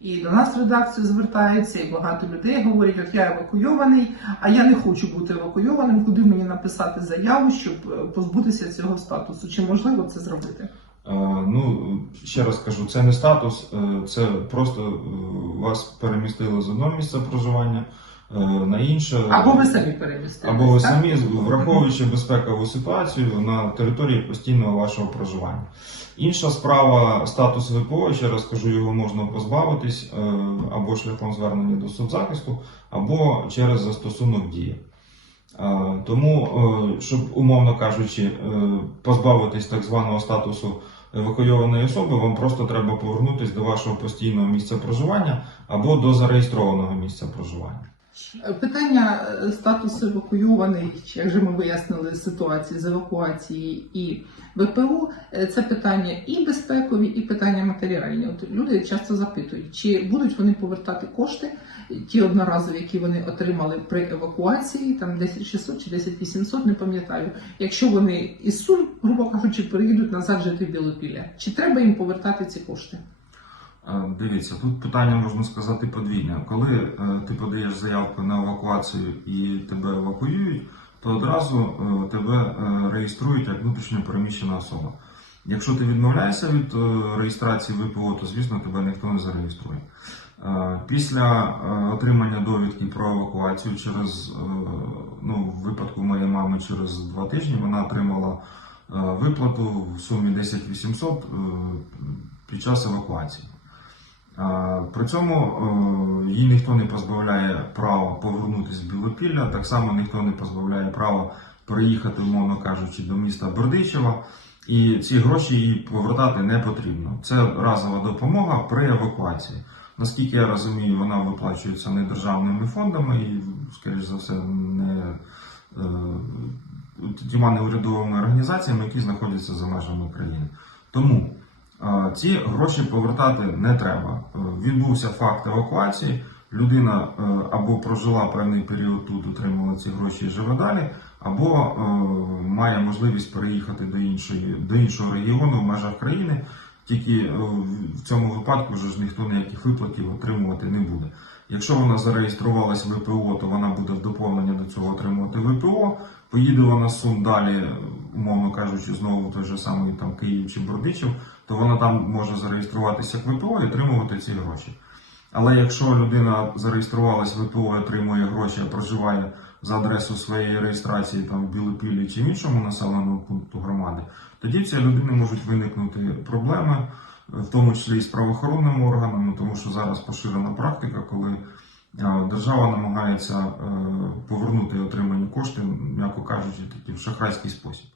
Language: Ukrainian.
і до нас в редакцію звертаються, і багато людей говорять, от я евакуйований, а я не хочу бути евакуйованим. Куди мені написати заяву, щоб е, позбутися цього статусу? Чи можливо це зробити? Ну, ще раз кажу, це не статус, е, це просто е, вас перемістили з одного місця проживання на інше. Або ви самі перемістились? Або ви так? самі, враховуючи безпекову ситуацію на території постійного вашого проживання. Інша справа статус ВПО, ще раз кажу, його можна позбавитись е, або шляхом звернення до соцзахисту, або через застосунок дії. Е, Тому, е, щоб, умовно кажучи, е, позбавитись так званого статусу евакуйованої особи, вам просто треба повернутися до вашого постійного місця проживання або до зареєстрованого місця проживання. Питання е, статусу евакуйований, чи як же ми вияснили ситуацію з евакуації і ВПО, е, це питання і безпекові, і питання матеріальні. От люди часто запитують, чи будуть вони повертати кошти, ті одноразові, які вони отримали при евакуації, там 10 600 чи 10 800, не пам'ятаю. Якщо вони із Суль, грубо кажучи, переїдуть назад жити в Білопілля, чи треба їм повертати ці кошти? Е, Дивіться, тут питання можна сказати подвійне. Коли е, ти подаєш заявку на евакуацію і тебе евакуюють, то одразу е, тебе реєструють як внутрішньо переміщена особа. Якщо ти відмовляєшся від реєстрації ВПО, то звісно тебе ніхто не зареєструє. Після отримання довідки про евакуацію через ну, в випадку моєї мами через два тижні вона отримала виплату в сумі 10 800 е, під час евакуації. При цьому е, їй ніхто не позбавляє права повернутися в Білопілля, так само ніхто не позбавляє права переїхати, умовно кажучи, до міста Бердичева. І ці гроші їй повертати не потрібно. Це разова допомога при евакуації. Наскільки я розумію, вона виплачується не державними фондами і, скоріш за все, не е, тіма неурядовими організаціями, які знаходяться за межами України. Тому е, ці гроші повертати не треба. Відбувся факт евакуації. Людина е, або прожила певний період тут, отримала ці гроші і живе далі, або е, має можливість переїхати до іншої до іншого регіону в межах країни. Тільки е, в- цьому випадку вже ж ніхто ніяких виплатів отримувати не буде. Якщо вона зареєструвалась в ВПО, то вона буде в доповнення до цього отримувати ВПО. Поїде вона з Сум далі, умовно кажучи, знову той же самий там Київ чи Бердичів, то вона там може зареєструватися як ВПО і отримувати ці гроші. Але якщо людина зареєструвалась в ВПО і отримує гроші, а проживає за адресою своєї реєстрації там в Білопіллі чи в іншому населеному пункту громади, тоді в цій людини можуть виникнути проблеми, в тому числі і з правоохоронними органами, тому що зараз поширена практика, коли е, держава намагається е, повернути отримані кошти, м'яко кажучи, такий в шахрайський спосіб.